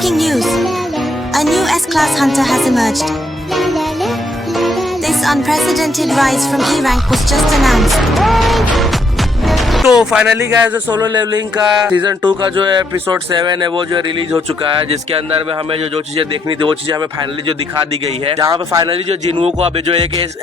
Breaking news. A new S-Class Hunter has emerged. This unprecedented rise from E-Rank was just announced. तो finally guys solo levelling का season 2 का जो episode 7 है वो जो release हो चुका है, जिसके अंदर में हमें जो चीजें देखनी थी वो चीजें हमें फाइनली जो दिखा दी गई है। जहाँ पे फाइनली जो जिन्हों को अभी जो एक एस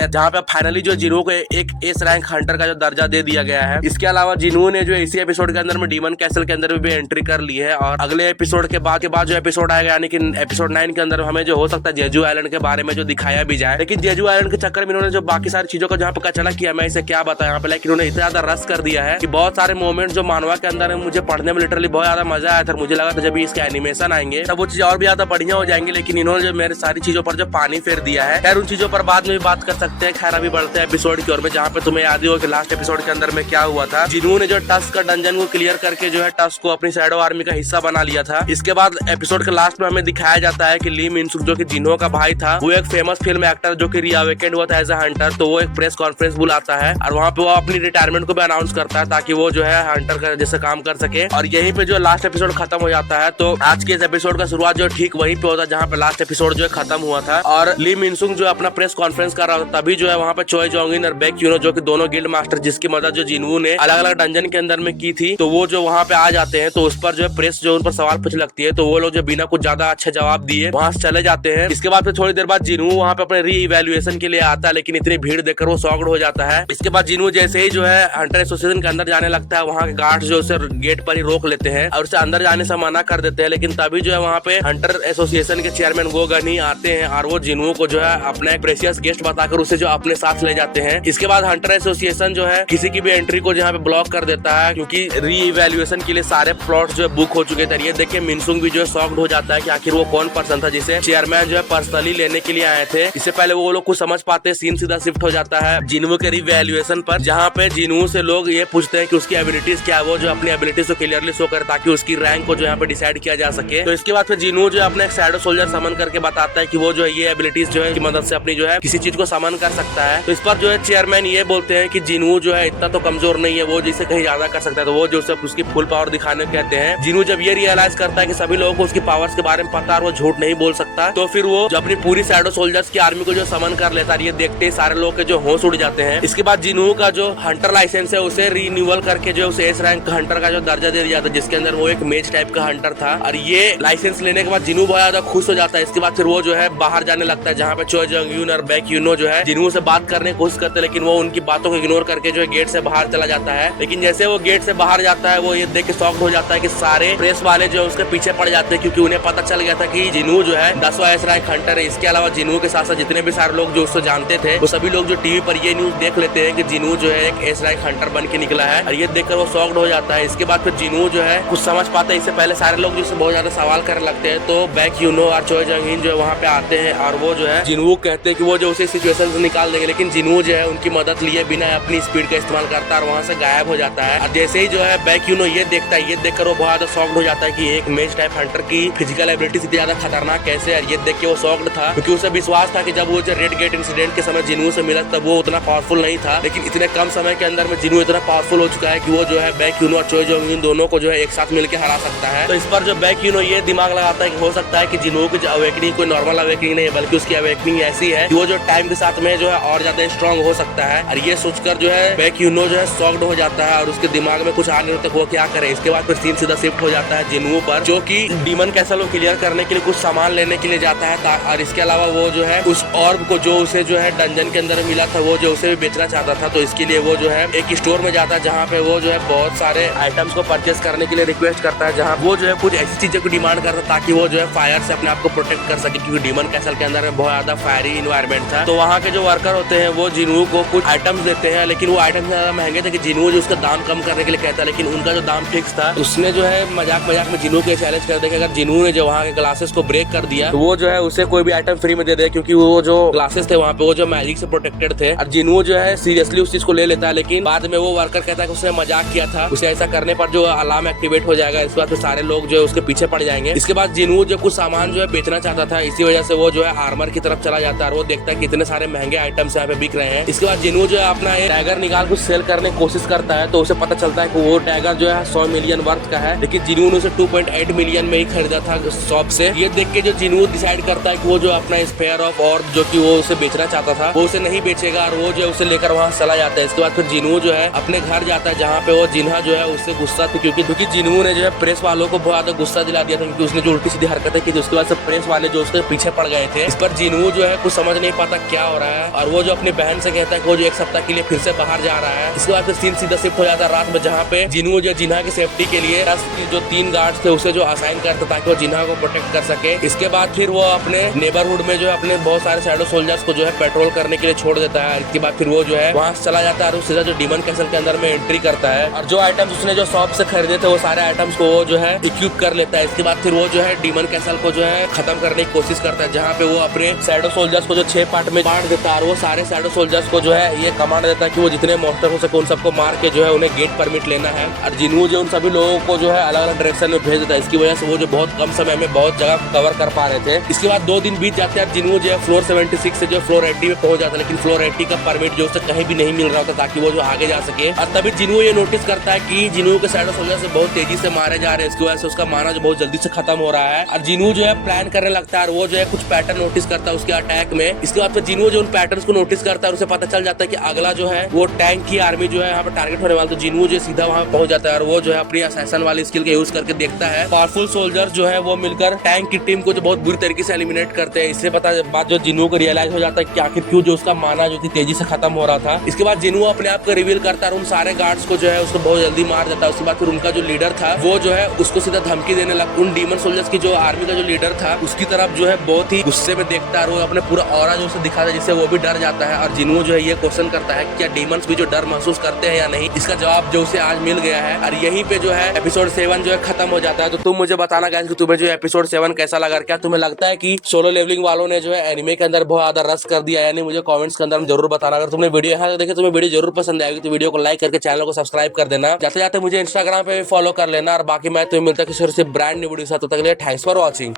रैंक हंटर का जो दर्जा दे दिया गया है। इसके अलावा जिन्हों ने जो इसी एपिसोड के अंदर में डीमन कैसल के अंदर भी एंट्री कर ली है और अगले एपिसोड के बाद जो एपिसोड आएगा यानी कि एपिसोड 9 के अंदर हमें जो हो सकता है जेजू आइलैंड के बारे में जो दिखाया भी जाए। लेकिन जेजू आइलैंड के चक्कर में इन्होंने जो बाकी सारी चीजों का जहाँ पे कचरा किया, मैं इसे क्या बताया यहाँ पे, लेकिन उन्होंने इतना ज्यादा रस कर दिया है कि बहुत सारे मोमेंट जो मानवा के अंदर है मुझे पढ़ने में लिटरली बहुत ज्यादा मजा आया था। मुझे लगा था जब इसके एनिमेशन आएंगे तब वो चीज और भी ज्यादा बढ़िया हो जाएंगे, लेकिन इन्होंने जो मेरे सारी चीजों पर जो पानी फेर दिया है। खैर उन चीजों पर बाद में भी बात कर सकते हैं। खैर अभी बढ़ते हैं एपिसोड की ओर में, जहाँ पे तुम्हें याद ही हो कि लास्ट एपिसोड के अंदर में क्या हुआ था। जिन्हों ने जो टस्क का डंजन को क्लियर करके जो है टस्क को अपनी शैडो आर्मी का हिस्सा बना लिया था। इसके बाद एपिसोड के लास्ट में हमें दिखाया जाता है कि ली मिनसुक जो कि जिन्हों का भाई था, वो एक फेमस फिल्म एक्टर जो कि रीअवेकेंड हुआ था एज अ हंटर, तो वो एक प्रेस कॉन्फ्रेंस बुलाता है और वहाँ पे वो अपनी रिटायरमेंट को भी अनाउंस करता है ताकि वो जो है हंटर का जैसे काम कर सके। और यहीं पे जो लास्ट एपिसोड खत्म हो जाता है। तो आज के इस एपिसोड का शुरुआत जो ठीक वहीं पे होता है जहाँ पे लास्ट एपिसोड जो है खत्म हुआ था और ली मिनसुक जो अपना प्रेस कॉन्फ्रेंस कर रहा था। तभी जो है वहाँ पे चोय जोंगिन और बेक यूनो जो कि दोनों गिल्ड मास्टर जिसकी मदद जो जिन्हों ने अलग अलग डंजन के अंदर में की थी, तो वो जो वहाँ पे आ जाते हैं। तो उस पर जो है प्रेस जो उन पर सवाल पूछ लगती है, तो वो लोग जो बिना कुछ ज्यादा अच्छे जवाब दिए वहाँ से चले जाते हैं। इसके बाद थोड़ी देर बाद जिन्हों वहाँ पे अपने री इवेल्युएशन के लिए आता है, लेकिन इतनी भीड़ देखकर वो शॉक्ड हो जाता है। इसके बाद जिन्हों जैसे ही जो है हंटर एसोसिएशन के अंदर जाने लगता है, वहाँ के गार्ड जो उसे गेट पर ही रोक लेते हैं और उसे अंदर जाने से मना कर देते हैं। लेकिन तभी जो है वहाँ पे हंटर एसोसिएशन के चेयरमैन गो गनी आते हैं और वो जिन्हों को जो है अपना एक प्रेशियस गेस्ट बताकर उसे जो अपने साथ ले जाते हैं। इसके बाद हंटर एसोसिएशन जो है किसी की भी एंट्री को जहाँ पे ब्लॉक कर देता है, क्योंकि री इवेल्युएशन के लिए सारे प्लॉट जो है बुक हो चुके थे। ये देख के मिनसुक भी जो है शॉक्ड हो जाता है कि आखिर वो कौन पर्सन था जिसे चेयरमैन जो है पर्सनली लेने के लिए आए थे। इससे पहले वो लोग कुछ समझ पाते, सीन सीधा शिफ्ट हो जाता है जिन्हों के रिवैल्यूएशन पर, जहाँ पे जिन्हों से लोग ये पूछते हैं कि उसकी एबिलिटीज क्या है। वो जो अपनी एबिलिटीज को क्लियरली शो करे ताकि उसकी रैंक को जो यहाँ पे डिसाइड किया जा सके। तो इसके बाद फिर जिन्हों जो है अपने एक शैडो सोल्जर समन करके बताता है कि वो जो है ये एबिलिटीज जो है की मदद से अपनी जो है किसी चीज को समन कर सकता है। तो इस पर जो है चेयरमैन ये बोलते हैं कि जिन्हों जो है इतना तो कमजोर नहीं है, वो जिसे कहीं ज्यादा कर सकता है। तो वो जो सब उसकी फुल पावर दिखाने कहते हैं। जिन्हों जब ये रियलाइज करता है कि सभी लोगों को उसकी पावर्स के बारे में पता है और वो झूठ नहीं बोल सकता, तो फिर वो जो अपनी पूरी शैडो सोल्जर्स की आर्मी को जो समन कर लेता है। ये देखते ही सारे लोग के जो होश उड़ जाते हैं। इसके बाद जिन्हों का जो हंटर लाइसेंस है उसे रिन्यूअल करके जो उसे एस रैंक हंटर का जो दर्जा दे दिया था, जिसके अंदर वो एक मेज टाइप का हंटर था। और ये लाइसेंस लेने के बाद जिन्हों बहुत ज्यादा खुश हो जाता है। इसके बाद फिर वो जो है बाहर जाने लगता है, जहाँ पे चोय जोंगिन और बेक यूनो जो है जिन्हों से बात करने की कोशिश करते हैं, लेकिन वो उनकी बातों को इग्नोर करके जो है गेट से बाहर चला जाता है। लेकिन जैसे वो गेट से बाहर जाता है, वो ये देख के शॉक्ड हो जाता है कि सारे प्रेस वाले जो है उसके पीछे पड़ जाते हैं, क्योंकि उन्हें पता चल गया था कि जिन्हों जो है 10वां एस रैंक हंटर है। इसके अलावा जिन्हों के साथ साथ जितने भी सारे लोग जो उसको जानते थे, वो सभी लोग जो टीवी पर ये न्यूज देख लेते हैं कि जिन्हों जो है एक एस रैंक हंटर बन के निकला है। और ये देखकर वो शॉक्ड हो जाता है। इसके बाद फिर जिन्हों जो है कुछ समझ पाते हैं। इससे पहले सारे लोग जिससे बहुत ज्यादा सवाल करने लगते हैं, तो बेक यूनो और चोय जोंगिन जो है वहाँ पे आते हैं और वो जो है जिन्हों कहते हैं कि वो जो उसे सिचुएशन से निकाल देंगे। लेकिन जिन्हों जो है उनकी मदद लिए बिना अपनी स्पीड का इस्तेमाल करता है और वहाँ से गायब हो जाता है। और जैसे ही जो है बेक यूनो ये देखता है, ये देखकर वो बहुत ज्यादा शॉक्ड हो जाता है कि एक मेज टाइप हंटर की फिजिकल एबिलिटी इतनी ज्यादा खतरनाक कैसे है। ये देख के वो शॉक्ड था, क्योंकि उसे विश्वास था कि जब वो जो रेड गेट इंसिडेंट के समय जिन्हों से मिला तब वो उतना पावरफुल नहीं था। लेकिन इतने कम समय के अंदर में जिन्हों इतना पावरफुल हो चुका है कि वो जो है बेक यूनो और चोय जोंगिन दोनों को जो है एक साथ मिलकर हरा सकता है। तो इस पर जो बेक यूनो ये दिमाग लगाता है कि हो सकता है कि जिन्हों की अवेकनिंग कोई नॉर्मल अवेकनिंग नहीं है, बल्कि उसकी अवेकनिंग ऐसी है कि वो जो टाइम के साथ में जो है और ज्यादा स्ट्रॉन्ग हो सकता है। और ये सोचकर जो है बेक यूनो जो है शॉक्ड हो जाता है और उसके दिमाग में कुछ आ नहीं होता वो क्या करे। इसके बाद फिर सीन सीधा शिफ्ट हो जाता है जिन्हों पर, जो कि डीमन कैसल को क्लियर करने के लिए कुछ सामान लेने के लिए जाता है। और इसके अलावा वो जो है उस ऑर्ब को जो उसे जो है डंजन के अंदर मिला था, वो जो उसे भी बेचना चाहता था। तो इसके लिए वो जो है एक स्टोर में जाता है, जहाँ पे वो जो है बहुत सारे आइटम्स को परचेस करने के लिए रिक्वेस्ट करता है, जहाँ वो जो है कुछ ऐसी चीजों को डिमांड करता है ताकि वो जो है फायर से अपने आप को प्रोटेक्ट कर सके, क्योंकि डीमन कैसल के अंदर में बहुत ज्यादा फायरी इन्वायरमेंट था। तो वहाँ के जो वर्कर होते हैं वो जिन्हों को कुछ आइटम्स देते हैं, लेकिन वो आइटम्स ज्यादा महंगे थे कि जिन्हों जो उसका दाम कम करने के लिए कहता है, लेकिन उनका जो दाम फिक्स था। उसने जो है मजाक मजाक में जिन्हों के चैलेंज कर दिया कि अगर जिन्हों ने जो वहाँ के ग्लासेस को ब्रेक कर दिया तो वो जो है उसे कोई भी आइटम फ्री में दे दे, क्योंकि वो जो ग्लासेस थे वहाँ पे वो जो मैजिक से प्रोटेक्टेड थे। और जिन्हों जो है सीरियसली उस चीज को ले लेता है, लेकिन बाद में वो वर्कर कहता कहता है कि उसने मजाक किया था, उसे ऐसा करने पर जो अलार्म एक्टिवेट हो जाएगा। इसके बाद सारे लोग जो है उसके पीछे पड़ जाएंगे। इसके बाद जिनवू जो कुछ सामान जो है बेचना चाहता था, इसी वजह से वो जो है आर्मर की तरफ चला जाता है और वो देखता है कितने सारे महंगे आइटम्स यहाँ पे बिक रहे हैं। इसके बाद जिनवू जो है अपना डैगर निकाल कुछ सेल करने की कोशिश करता है, तो उसे पता चलता है कि वो डैगर जो है 100 मिलियन वर्थ का है, लेकिन जिनवू ने उसे 2.8 मिलियन में ही खरीदा था शॉप से। ये देख के जो जिनवू डिसाइड करता है कि वो जो अपना स्पेयर ऑफ और जो कि वो उसे बेचना चाहता था वो उसे नहीं बेचेगा और वो जो है उसे लेकर वहाँ चला जाता है। इसके बाद फिर जिनवू जो है अपने घर जाता है, जहाँ पे वो जिन्हा जो है उससे गुस्सा थी, क्योंकि जिनवू ने जो है प्रेस वालों को बहुत ज्यादा गुस्सा दिला दिया था, क्योंकि उसने जो उल्टी सीधी हरकतें की थी। उसके बाद से प्रेस वाले जो उसके पीछे पड़ गए थे। इस पर जिनवू जो है कुछ समझ नहीं पाता क्या हो रहा है और वो जो अपनी बहन से कहता है कि वो जो एक सप्ताह के लिए फिर से बाहर जा रहा है। इसके बाद फिर सीन सीधा शिफ्ट हो जाता है रात में, जहाँ पे जिनवू जो जिन्हा की सेफ्टी के लिए जो 3 गार्ड्स थे उसे जो असाइन करता ताकि वो जिन्हा को प्रोटेक्ट कर सके। इसके बाद फिर वो अपने नेबरहुड में जो है अपने बहुत सारे शैडो सोल्जर्स को जो है पेट्रोल करने के लिए छोड़ देता है। इसके बाद फिर वो जो है वहाँ चला जाता है और सीधा जो डीमन कैसल के अंदर में एंट्री करता है और जो आइटम्स उसने जो शॉप से खरीदे थे वो सारे आइटम्स को वो जो है इक्विप कर लेता है। इसके बाद फिर वो जो है डीमन कैसल को जो है खत्म करने की कोशिश करता है, जहाँ पे वो अपने शैडो सोल्जर्स को जो 6 पार्ट में बांट देता है और वो सारे शैडो सोल्जर्स को जो है ये कमांड देता है कि वो जितने मॉन्स्टर हो सके उन सबको मार के जो है उन्हें गेट परमिट लेना है। और जिनवू जो उन सभी लोगों को जो है अलग अलग डायरेक्शन में भेज देता है। इसकी वजह से वो जो बहुत कम समय में बहुत जगह कवर कर पा रहे थे। इसके बाद 2 दिन बीत जाते हैं, जिनवू जो है फ्लोर 76 से जो फ्लोर 80 में पहुंच जाता है, लेकिन फ्लोर 80 का परमिट जो उसे कहीं भी नहीं मिल रहा होता ताकि वो जो आगे जा सके। और तभी जिनवू ये नोटिस करता है कि जिनवू के शैडो सोल्जर से बहुत तेजी से मारे जा रहे हैं। इसकी वजह से उसका माना जो बहुत जल्दी से खत्म हो रहा है और जिनवू जो है प्लान करने लगता है और वो जो है कुछ पैटर्न नोटिस करता है उसके अटैक में। इसके बाद फिर जिनवू जो उन पैटर्न्स को नोटिस करता है और उसे पता चल जाता है कि अगला जो है वो टैंक की आर्मी जो है यहाँ पर टारगेट होने वाला। तो जिनवू जो सीधा वहाँ पहुंच जाता है और वो जो है अपनी असैसन वाली स्किल का यूज करके देखता है पावरफुल सोल्जर जो है वो मिलकर टैंक की टीम को जो बहुत बुरी तरीके से एलिमिनेट करते हैं। इससे पता बात जो जिनवू को रियलाइज हो जाता है कि आखिर क्यों जो उसका माना जो कि तेजी से खत्म हो रहा था। इसके बाद जिनवू अपने आप को रिवील करता है और उन सारे गार्ड्स को जो है उसको बहुत जल्दी मार देता है। उसके बाद फिर उनका जो लीडर था वो जो है उसको सीधा धमकी देने लगा। उन डीमन सोल्जर्स की जो आर्मी का जो लीडर था उसकी तरफ जो है बहुत ही गुस्से में देखता है और वो अपने पूरा ऑरा जो उसे दिखाता है जिससे वो भी डर जाता है। और जिनवू जो है ये क्वेश्चन करता है क्या डीमंस भी जो डर महसूस करते हैं या नहीं। इसका जवाब जो उसे आज मिल गया है और यहीं पे जो है एपिसोड 7 जो है खत्म हो जाता है। तो तुम मुझे बताना गाइस कि तुम्हें जो एपिसोड 7 कैसा लगा। क्या तुम्हें लगता है कि सोलो लेवलिंग वालों ने जो है एनिमे के अंदर बहुत ज्यादा रस कर दिया, यानी मुझे कमेंट्स के अंदर जरूर बताना। अगर तुमने वीडियो यहाँ तक देखे तुम्हें वीडियो जरूर पसंद आएगी तो वीडियो को लाइक करके चैनल को सब्सक्राइब कर देना। जाते जाते मुझे इंस्टाग्राम पे भी फॉलो कर लेना और बाकी मैं तुम्हें मिलता है किसी ब्रांड न्यू वीडियो के साथ। तब तक के लिए थैंक्स फॉर वॉचिंग।